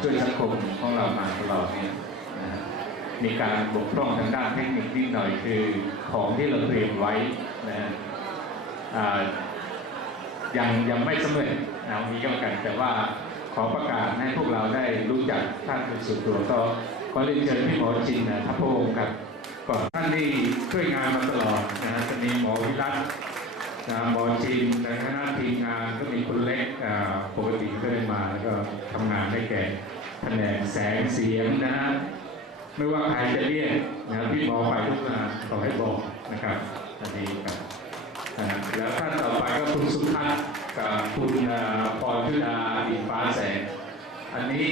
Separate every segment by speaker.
Speaker 1: ช่วยสังคมของเรามาตลอดเนี่ยนะฮะมีการบกพร่องทางด้านเทคนิคนิดหน่อยคือของที่เราเตรียมไว้นะฮะยังยังไม่สำเร็จนะมีก็กันแต่ว่าขอประกาศให้พวกเราได้รู้จักท่านเป็นส่วนตัวก็ขอเรียนเชิญพี่หมอจินนะทัพพระองค์ครับก่อนท่านที่ช่วยงานมาตลอดนะฮะจะมีหมอวิรัต หมอจีนในคณะทีมงานก็มีคุณเล็กปกติก็ได้มาแล้วก็ทำงานได้แก่แผนกแสงเสียงนะฮะไม่ว่าใครจะเรียกนะพี่หมอไปทุกงานขอให้บอกนะครับอันนี้ครับแล้วท่านต่อไปก็คุณสุทัศน์กับคุณอ่าพรชุดาอินฟ้าแสง อันนี้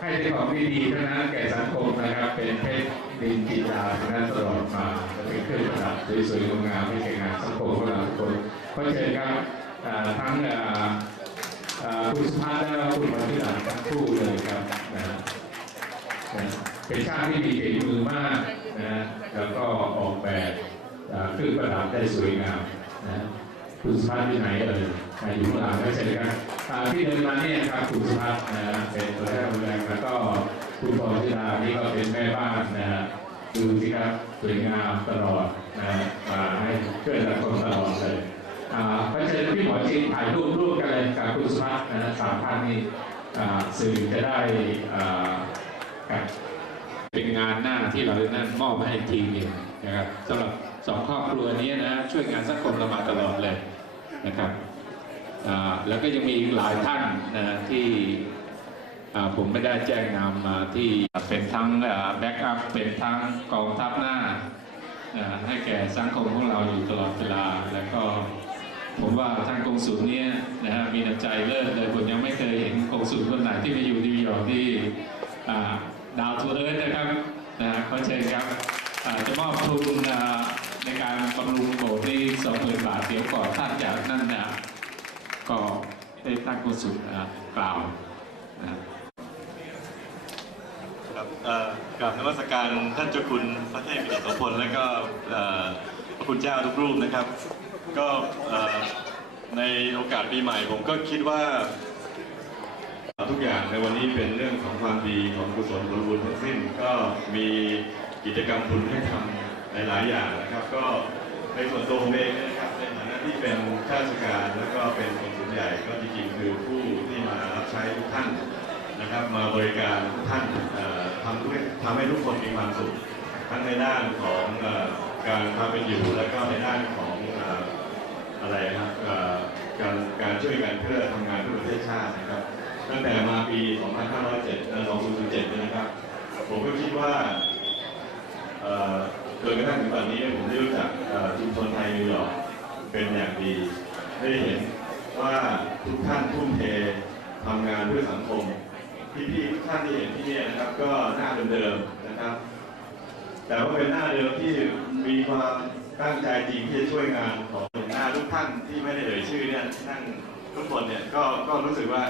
Speaker 1: ให้เป็นของดีเท่านั้นแก่สังคมนะครับเป็นเพชร ดินจิตราทางด้านตลอดมาเป็นเครื่องประดับสวยๆงามๆให้แก่งานสังคมของเราทุกคนก็เชิญครับทั้งคุณสุภาพและคุณวันทิดาทั้งคู่เลยครับนะเป็นช่างที่มีฝีมือมากนะแล้วก็ออกแบบเครื่องประดับได้สวยงามนะคุณสุภาพที่ไหนเอ่ยอ่อยู่ข้างหลังไม่ใช่ครับที่เดินมาเนี่ยครับคุณสุภาพนะเป็นตัวแทนโรงแรมแล้วก็ คุณพรชิดานี่ก็เป็นแม่บ้านนะฮะดูสิครับสวยงามตลอดนะฮะมาให้ช่วยสังคมตลอดเลยอ่าก็เชิญพี่หมอจิตถ่ายรูปร่วมกันเลยกับคุณสุภาพนะฮะสามท่านนี้อ่าสื่อจะได้อ่าเป็นงานหน้าที่เรานั่นมอบให้ทีมหนึ่งนะครับสำหรับสองครอบครัวนี้นะช่วยงานสังคมเรามาตลอดเลยนะครับอ่าแล้วก็ยังมีอีกหลายท่านนะที่ ผมไม่ได้แจ้งนามมาที่เป็นทั้งแบ็กอัพเป็นทั้งกองทัพหน้า ให้แก่สังคมของเราอยู่ตลอดเวลา แล้วก็ผมว่าทางกองศูนเนี่ยนะฮะมีน้ำใจเลิศเลยผมยังไม่เคยเห็นกองศูนคนไหนที่มาอยู่นิวยอร์กที่ดาวทัวร์เอิร์ธนะครับนะขอเชิญครับจะมอบทุนในการบำรุงโบสถ์ที่สองหมื่นบาทเดี๋ยวก่อนท่านจากนั่นนะก็ได้ตั้งกุศลอ่ากล่าวนะ
Speaker 2: ครับ เอ่อกับนวัตการท่านเจ้าคุณพระเทพปิฎกโสพลและก็พระคุณเจ้าทุกรูปนะครับ ก็ในโอกาสปีใหม่ผมก็คิดว่า ทุกอย่างในวันนี้เป็นเรื่องของความดีของกุศลผลบุญทั้งสิ้น ก็มีกิจกรรมบุญให้ทำหลาย ๆ อย่างนะครับ ก็ในส่วนตัวผมเองนะครับในฐานะที่เป็นข้าราชการแล้วก็เป็นคนส่วนใหญ่ก็จริงๆคือผู้ที่มารับใช้ทุกท่าน นะครับมาบริการทุกท่านทำให้ทำให้ทุกคนมีความสุขทั้งในด้านของอการความเป็นอยู่และก็ในด้านของออะไรนะครับการการช่วยกันเพื่อทำงานเพื่อประเทศชาตินะครับ ตั้งแต่มาปี 2507 2007เนี่ยนะครับ ผมก็คิดว่าเอ่อจนกระทั่งถึงตอนนี้ผมได้รู้จักชุมชนไทยนิวยอร์กเป็นอย่างดี ได้เห็นว่าทุกท่านทุ่มเททำงานเพื่อสังคม พี่ๆทุกท่านที่เห็นที่นี่นะครับ ก็หน้าเดิมๆนะครับ แต่ว่าเป็นหน้าเดิมที่มีความตั้งใจจริงที่จะช่วยงานของหน้าทุกท่านที่ไม่ได้เอ่ยชื่อเนี่ยนั่งทุกคนเนี่ยก็ก็รู้สึกว่า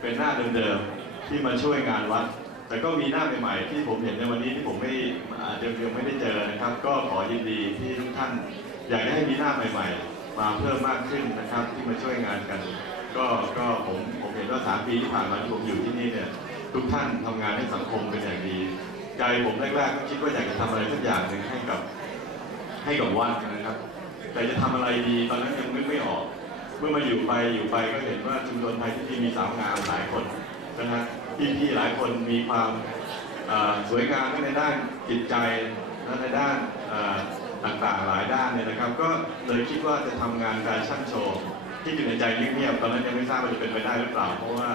Speaker 2: เป็นหน้าเดิมๆที่มาช่วยงานวัด แต่ก็มีหน้าใหม่ๆที่ผมเห็นในวันนี้ที่ผมไม่อาจจะยังไม่ได้เจอนะครับ ก็ขอยินดีที่ทุกท่านอยากให้มีหน้าใหม่ๆ มาเพิ่มมากขึ้นนะครับที่มาช่วยงานกัน ก็ก็ผมผมเห็นว่าสามปีที่ผ่านมาที่ผมอยู่ที่นี่เนี่ย ทุกท่านทำงานให้สังคมเป็นอย่างดี ใจผมแรกๆก็คิดว่าอยากจะทำอะไรสักอย่างหนึ่งให้กับให้กับวัดนะครับ แต่จะทำอะไรดีตอนนั้นยังไม่ไม่ออก เมื่อมาอยู่ไปอยู่ไปก็เห็นว่าชุมชนไทยที่นี่มีสาวงามหลายคนนะฮะพี่ๆหลายคนมีความสวยงามทั้งในด้านจิตใจและในด้านต่างๆหลายด้านเนี่ยนะครับ ก็เลยคิดว่าจะทำงานแฟชั่นโชว์ ที่อยู่ในใจเงียบๆตอนนั้นยังไม่ทราบว่าจะเป็นไปได้หรือเปล่า เพราะว่า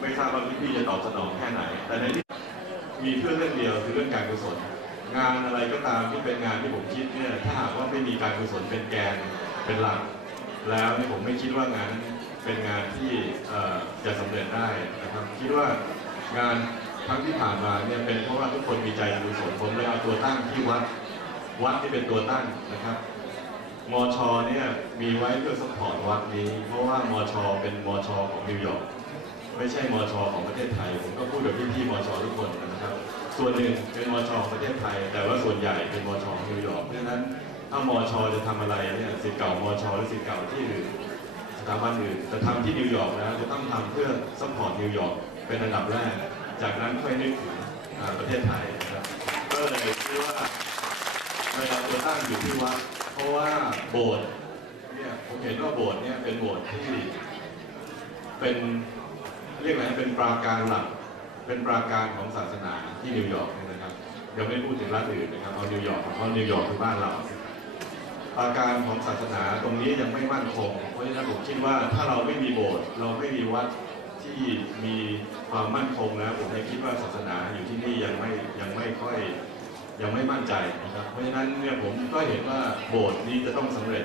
Speaker 2: ไม่ทราบว่าพี่ๆจะตอบสนองแค่ไหน แต่ในที่มีเพื่อเรื่องเดียวคือเรื่องการกุศลงานอะไรก็ตามที่เป็นงานที่ผมคิดเนี่ยถ้าหากว่าไม่มีการกุศลเป็นแกนเป็นหลัก แล้วเนี่ยผมไม่คิดว่างานเป็นงานที่จะสำเร็จได้นะครับคิดว่างานครั้งที่ผ่านมาเนี่ยเป็นเพราะว่าทุกคนมีใจกุศลผมเลยเอาตัวตั้งที่วัดวัดที่เป็นตัวตั้งนะครับ มอชเนี่ยมีไว้เพื่อสปอร์ตวัดนี้ เพราะว่ามอชเป็นมอชของนิวยอร์กไม่ใช่มอชของประเทศไทย ผมก็พูดกับพี่ๆมอชทุกคนนะครับ ส่วนหนึ่งเป็นมอชของประเทศไทย แต่ว่าส่วนใหญ่เป็นมอชของนิวยอร์กเพราะฉะนั้นถ้ามอชจะทำอะไรเนี่ยสิทธิ์เก่ามอชหรือสิทธิ์เก่าที่อื่นสถาบันอื่นแต่ทำที่นิวยอร์กแล้วจะต้องทำเพื่อซัพพอร์ตนิวยอร์กเป็นอันดับแรก จากนั้นค่อยนึกถึงประเทศไทยนะครับก็เลยคิดว่าเราตัวตั้งอยู่ที่วัด เพราะว่าโบสถ์เนี่ยผมเห็นว่าโบสถ์เนี่ยเป็นโบสถ์ที่เป็นเรียกอะไรเป็นปราการหลัก เป็นปราการของศาสนาที่นิวยอร์กนะครับยังไม่พูดถึงรัฐอื่นนะครับเอานิวยอร์กเพราะนิวยอร์กคือบ้านเราปราการของศาสนาตรงนี้ยังไม่มั่นคง เพราะฉะนั้นผมคิดว่าถ้าเราไม่มีโบสถ์เราไม่มีวัดที่มีความมั่นคงแล้วผมยังคิดว่าศาสนาอยู่ที่นี่ยังไม่ยังไม่ค่อย ยังไม่มั่นใจนะครับ เพราะฉะนั้นเนี่ยผมก็เห็นว่าโบสถ์นี้จะต้องสำเร็จ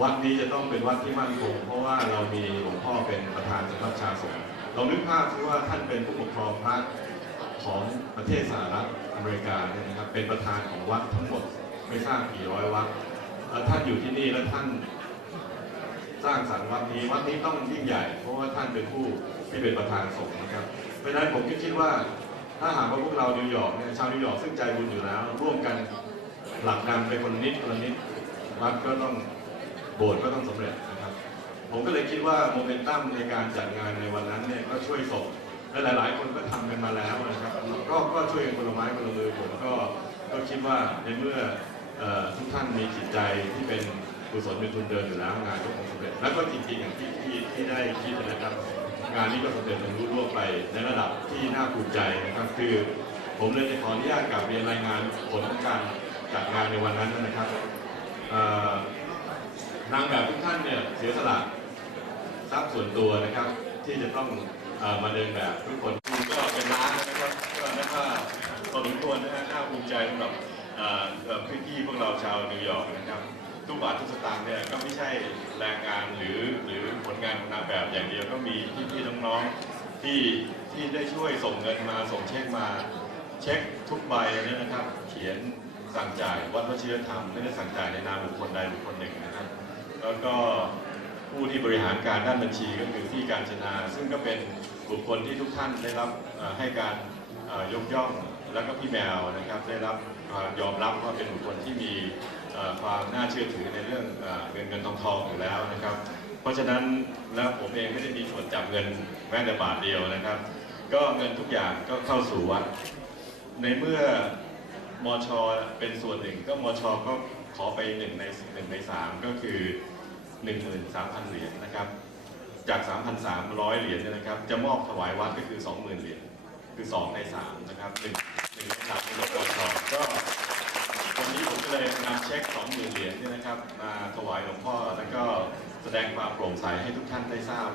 Speaker 2: วัดนี้จะต้องเป็นวัดที่มั่นคง เพราะว่าเรามีหลวงพ่อเป็นประธานสำนักชาสงฆ์เรานึกภาพซิว่าท่านเป็นผู้ปกครองพระของประเทศสหรัฐอเมริกาเนี่ยนะครับเป็นประธานของวัดทั้งหมดไม่ทราบกี่ร้อยวัดแล้วท่านอยู่ที่นี่แล้วท่านสร้างสรรค์วัดนี้วัดนี้ต้องยิ่งใหญ่ เพราะว่าท่านเป็นผู้ที่เป็นประธานสงฆ์นะครับ เพราะฉะนั้นผมก็คิดว่า ถ้าหากว่าพวกเรานิวยอร์กเนี่ยชาวนิวยอร์กซึ่งใจบุญอยู่แล้ว ร่วมกันหลักนำไปคนนิดคนนิดวัดก็ต้องโบสถ์ก็ต้องสำเร็จนะครับ ผมก็เลยคิดว่าโมเมนตัมในการจัดงานในวันนั้นเนี่ยก็ช่วยส่งและหลาย ๆ คนก็ทำกันมาแล้วนะครับก็ก็ช่วยกันคนละไม้คนละมือผมก็ก็คิดว่าในเมื่อเอ่อทุกท่านมีจิตใจที่เป็นกุศลเป็นทุนเดินอยู่แล้วงานก็คงสำเร็จ แล้วก็จริงๆอย่างที่ที่ที่ได้คิดนะครับ งานนี้ก็สำเร็จเป็นรุ่ร่วงไปในระดับที่น่าภูมิใจนะครับคือ ผมเลยจะขออนุญาตกลับเรียนรายงานผลของการจัดงานในวันนั้นนะครับนางแบบทุกท่านเนี่ยเสียสละทรัพย์ส่วนตัวนะครับ ที่จะต้องอมาเดินแบบทุกคนก็เป็นร้านนะครับก็นับว่าพอสมควรนะฮะน่าภูมิใจสำหรับเอ่อเอ่อพี่ๆพวกเราชาวนิวยอร์กนะครับ ทุกบาททุกสตางค์เนี่ยก็ไม่ใช่แรงงานหรือหรือผลงานของนางแบบอย่างเดียวก็มีพี่ๆน้องๆที่ที่ได้ช่วยส่งเงินมาส่งเช็คมาเช็คทุกใบเนี่ยนะครับ เขียนสั่งจ่ายวัดวชิรธรรมไม่ได้สั่งจ่ายในนามบุคคลใดบุคคลหนึ่งนะครับแล้วก็ผู้ที่บริหารการด้านบัญชีก็คือพี่การชนา ซึ่งก็เป็นบุคคลที่ทุกท่านได้รับให้การยกย่องแล้วก็พี่แมวนะครับได้รับยอมรับว่าเป็นบุคคลที่มี ความน่าเชื่อถือในเรื่องเงินเงินทองทองอยู่แล้วนะครับ เพราะฉะนั้นแล้วผมเองไม่ได้มีส่วนจับเงินแม้แต่บาทเดียวนะครับ ก็เงินทุกอย่างก็เข้าสู่วัดในเมื่อมชเป็นส่วนหนึ่งก็มชก็ขอไปหนึ่งในหนึ่งในสามก็คือ13,000เหรียญนะครับ จาก3,300เหรียญเนี่ยนะครับ จะมอบถวายวัดก็คือ20,000เหรียญคือ2ใน3นะครับหนึ่งหนึ่งในสามของมชก็ วันนี้ผมก็เลยนำเช็คสองหมื่นเหรียญเนี่ยนะครับมาถวายหลวงพ่อแล้วก็แสดงความโปร่งใสให้ทุกท่านได้ทราบ